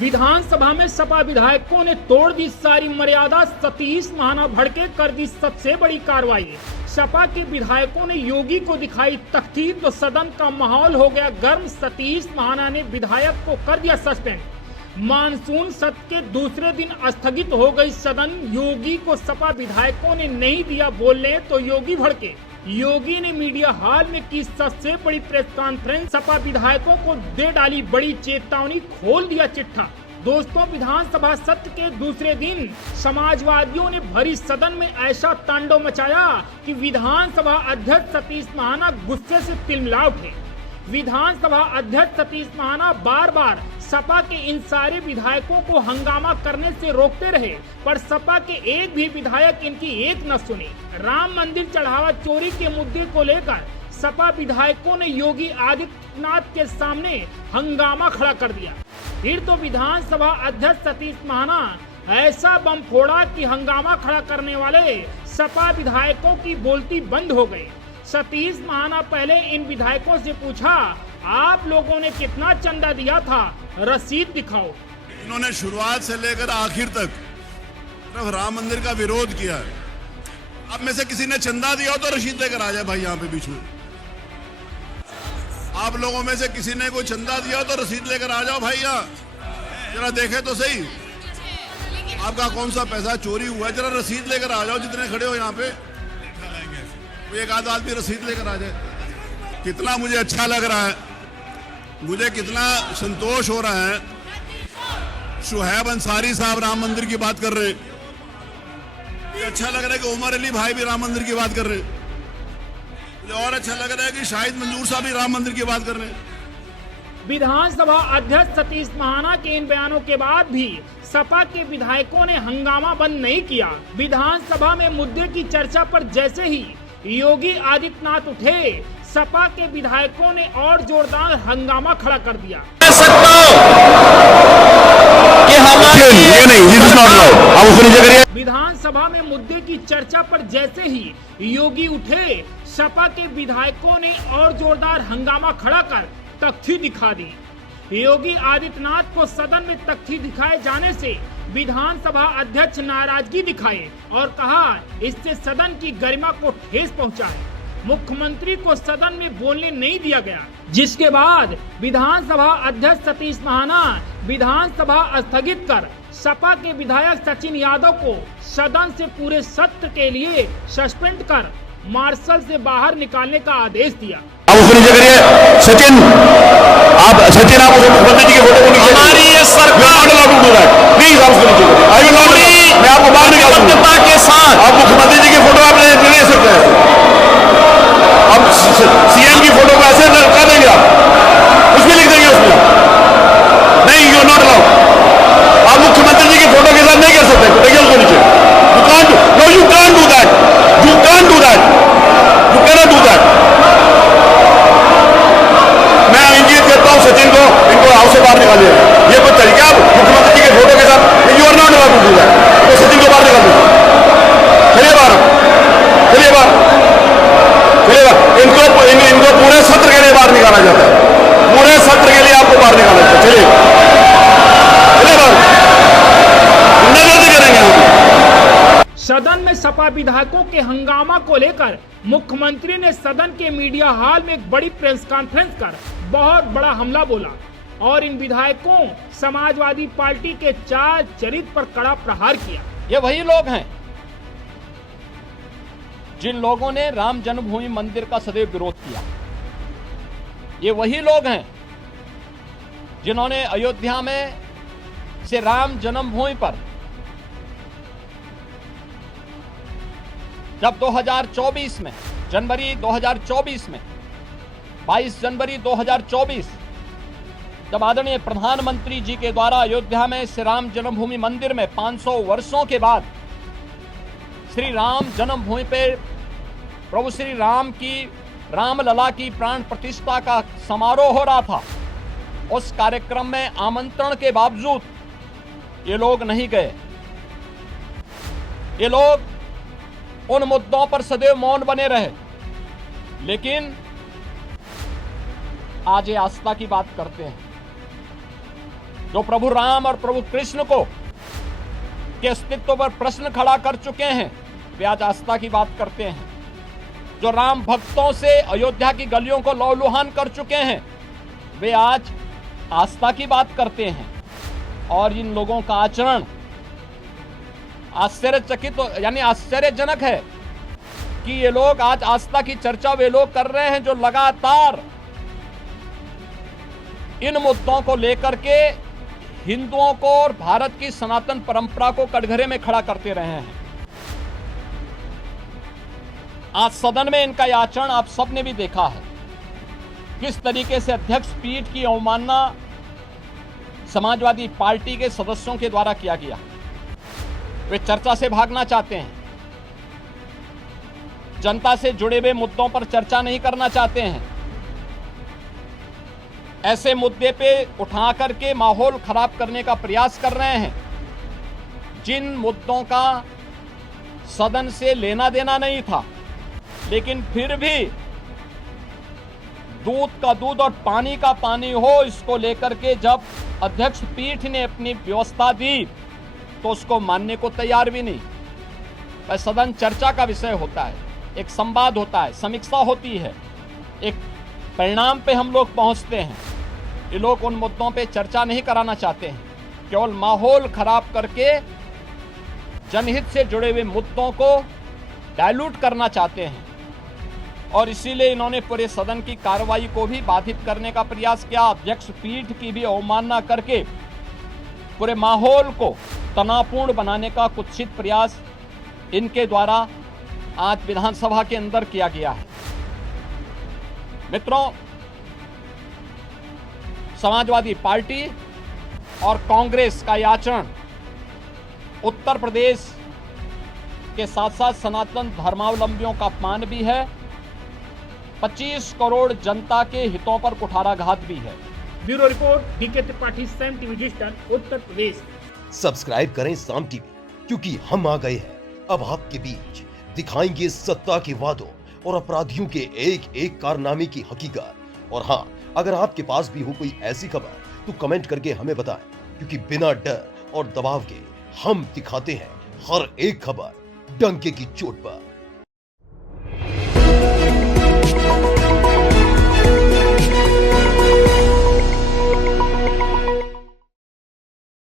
विधानसभा में सपा विधायकों ने तोड़ दी सारी मर्यादा, सतीश महाना भड़के कर दी सबसे बड़ी कार्रवाई। सपा के विधायकों ने योगी को दिखाई तख्ती तो सदन का माहौल हो गया गर्म। सतीश महाना ने विधायक को कर दिया सस्पेंड। मानसून सत्र के दूसरे दिन स्थगित हो गई सदन। योगी को सपा विधायकों ने नहीं दिया बोलने तो योगी भड़के। योगी ने मीडिया हॉल में की सबसे बड़ी प्रेस कॉन्फ्रेंस। सपा विधायकों को दे डाली बड़ी चेतावनी, खोल दिया चिट्ठा। दोस्तों, विधानसभा सत्र के दूसरे दिन समाजवादियों ने भरी सदन में ऐसा तांडव मचाया कि विधानसभा अध्यक्ष सतीश महाना गुस्से से तिलमिला उठे। विधानसभा अध्यक्ष सतीश महाना बार बार सपा के इन सारे विधायकों को हंगामा करने से रोकते रहे, पर सपा के एक भी विधायक इनकी एक न सुनी। राम मंदिर चढ़ावा चोरी के मुद्दे को लेकर सपा विधायकों ने योगी आदित्यनाथ के सामने हंगामा खड़ा कर दिया। फिर तो विधानसभा अध्यक्ष सतीश महाना ऐसा बम फोड़ा कि हंगामा खड़ा करने वाले सपा विधायकों की बोलती बंद हो गई। सतीश महाना पहले इन विधायकों से पूछा, आप लोगों ने कितना चंदा दिया था, रसीद दिखाओ। इन्होंने शुरुआत से लेकर आखिर तक सिर्फ राम मंदिर का विरोध किया है। अब में से किसी ने चंदा दिया हो तो रसीद लेकर आ जाए भाई, यहाँ पे बीच में। आप लोगों में से किसी ने कोई चंदा दिया हो तो रसीद लेकर आ जाओ भाई, यहाँ जरा देखे तो सही आपका कौन सा पैसा चोरी हुआ है। जरा रसीद लेकर आ जाओ, जितने खड़े हो यहाँ पे एक आध आदमी रसीद लेकर आ जाए। कितना मुझे अच्छा लग रहा है, मुझे कितना संतोष हो रहा है। शुहैब अंसारी साहब राम मंदिर की बात कर रहे हैं। अच्छा लग रहा है कि उमर अली भाई भी राम मंदिर की बात कर रहे हैं। मुझे और अच्छा लग रहा है कि शाहिद मंजूर साहब भी राम मंदिर की बात कर रहे हैं। विधानसभा अध्यक्ष सतीश महाना के इन बयानों के बाद भी सपा के विधायकों ने हंगामा बंद नहीं किया। विधानसभा में मुद्दे की चर्चा पर जैसे ही योगी आदित्यनाथ उठे, सपा के विधायकों ने और जोरदार हंगामा खड़ा कर दिया। विधानसभा में मुद्दे की चर्चा पर जैसे ही योगी उठे, सपा के विधायकों ने और जोरदार हंगामा खड़ा कर तख्ती दिखा दी। योगी आदित्यनाथ को सदन में तख्ती दिखाए जाने से विधानसभा अध्यक्ष नाराजगी दिखाए और कहा, इससे सदन की गरिमा को ठेस पहुंचा है। मुख्यमंत्री को सदन में बोलने नहीं दिया गया, जिसके बाद विधानसभा अध्यक्ष सतीश महाना विधानसभा स्थगित कर सपा के विधायक सचिन यादव को सदन से पूरे सत्र के लिए सस्पेंड कर मार्शल से बाहर निकालने का आदेश दिया। सचिन आप मुख्यमंत्री जी के फोटो को नीचे, हमारी ये सरकार प्लीज आप उसको नीचे करिए। आई विल नॉट, मैं आपको बाहर निकालूंगा के साथ। आप मुख्यमंत्री जी की फोटो आप ले सकते हैं, अब सीएम की फोटो को ऐसे कर देंगे, आप उसमें लिख देंगे उसमें नहीं, यू आर नॉट अलाउड। आप मुख्यमंत्री जी की फोटो के साथ नहीं कर सकते, देखिए उसको नीचे। You can't, no you can't do that, you can't do that, you cannot do that. मैं इंगित करता हूं सचिन को, इनको हाउस से बाहर निकालिए। ये कोई तरीका मुख्यमंत्री जी के फोटो के साथ, you are not allowed to do that, तो सचिन को बाहर निकाल दीजिए। चलिए बाहर, चलिए बाहर, चलिए बाहर। इनको पूरे सत्र के लिए बाहर निकाला जाता है, पूरे सत्र के लिए आपको बाहर निकाला जाता है। चलिए चलिए बाहर, नजर करेंगे। सदन में सपा विधायकों के हंगामा को लेकर मुख्यमंत्री ने सदन के मीडिया हॉल में एक बड़ी प्रेस कॉन्फ्रेंस कर बहुत बड़ा हमला बोला और इन विधायकों समाजवादी पार्टी के चार चरित्र पर कड़ा प्रहार किया। ये वही लोग हैं जिन लोगों ने राम जन्मभूमि मंदिर का सदैव विरोध किया। ये वही लोग हैं जिन्होंने अयोध्या में से राम जन्मभूमि पर जब 2024 में जनवरी 2024 में 22 जनवरी 2024 जब आदरणीय प्रधानमंत्री जी के द्वारा अयोध्या में श्री राम जन्मभूमि मंदिर में 500 वर्षों के बाद श्री राम जन्मभूमि पे प्रभु श्री राम की रामलला की प्राण प्रतिष्ठा का समारोह हो रहा था, उस कार्यक्रम में आमंत्रण के बावजूद ये लोग नहीं गए। ये लोग उन मुद्दों पर सदैव मौन बने रहे, लेकिन आज ये आस्था की बात करते हैं। जो प्रभु राम और प्रभु कृष्ण को के अस्तित्व पर प्रश्न खड़ा कर चुके हैं, वे आज आस्था की बात करते हैं। जो राम भक्तों से अयोध्या की गलियों को लौलुहान कर चुके हैं, वे आज आस्था की बात करते हैं। और इन लोगों का आचरण आश्चर्यजनक है कि ये लोग आज आस्था की चर्चा वे लोग कर रहे हैं जो लगातार इन मुद्दों को लेकर के हिंदुओं को और भारत की सनातन परंपरा को कटघरे में खड़ा करते रहे हैं। आज सदन में इनका आचरण आप सबने भी देखा है, किस तरीके से अध्यक्ष पीठ की अवमानना समाजवादी पार्टी के सदस्यों के द्वारा किया गया। वे चर्चा से भागना चाहते हैं, जनता से जुड़े हुए मुद्दों पर चर्चा नहीं करना चाहते हैं, ऐसे मुद्दे पे उठा करके माहौल खराब करने का प्रयास कर रहे हैं जिन मुद्दों का सदन से लेना देना नहीं था, लेकिन फिर भी दूध का दूध और पानी का पानी हो, इसको लेकर के जब अध्यक्ष पीठ ने अपनी व्यवस्था दी तो उसको मानने को तैयार भी नहीं। पर सदन चर्चा का विषय होता है, एक संवाद होता है, समीक्षा होती है, एक परिणाम पे हम लोग पहुंचते हैं। ये लोग उन मुद्दों पे चर्चा नहीं कराना चाहते हैं, केवल माहौल खराब करके जनहित से जुड़े हुए मुद्दों को डाइल्यूट करना चाहते हैं। और इसीलिए इन्होंने पूरे सदन की कार्रवाई को भी बाधित करने का प्रयास किया, अध्यक्ष पीठ की भी अवमानना करके पूरे माहौल को तनावपूर्ण बनाने का कुत्सित प्रयास इनके द्वारा आज विधानसभा के अंदर किया गया है। मित्रों, समाजवादी पार्टी और कांग्रेस का यह आचरण उत्तर प्रदेश के साथ साथ सनातन धर्मावलंबियों का अपमान भी है, 25 करोड़ जनता के हितों पर कुठाराघात भी है। Bureau report, DK Tripathi, Saam TV digital, Uttar Pradesh. Subscribe करें साम टीवी, क्योंकि हम आ गए हैं अब आपके बीच, दिखाएंगे सत्ता के वादों और अपराधियों के एक एक कारनामे की हकीकत। और हाँ, अगर आपके पास भी हो कोई ऐसी खबर तो कमेंट करके हमें बताएं, क्योंकि बिना डर और दबाव के हम दिखाते हैं हर एक खबर डंके की चोट पर।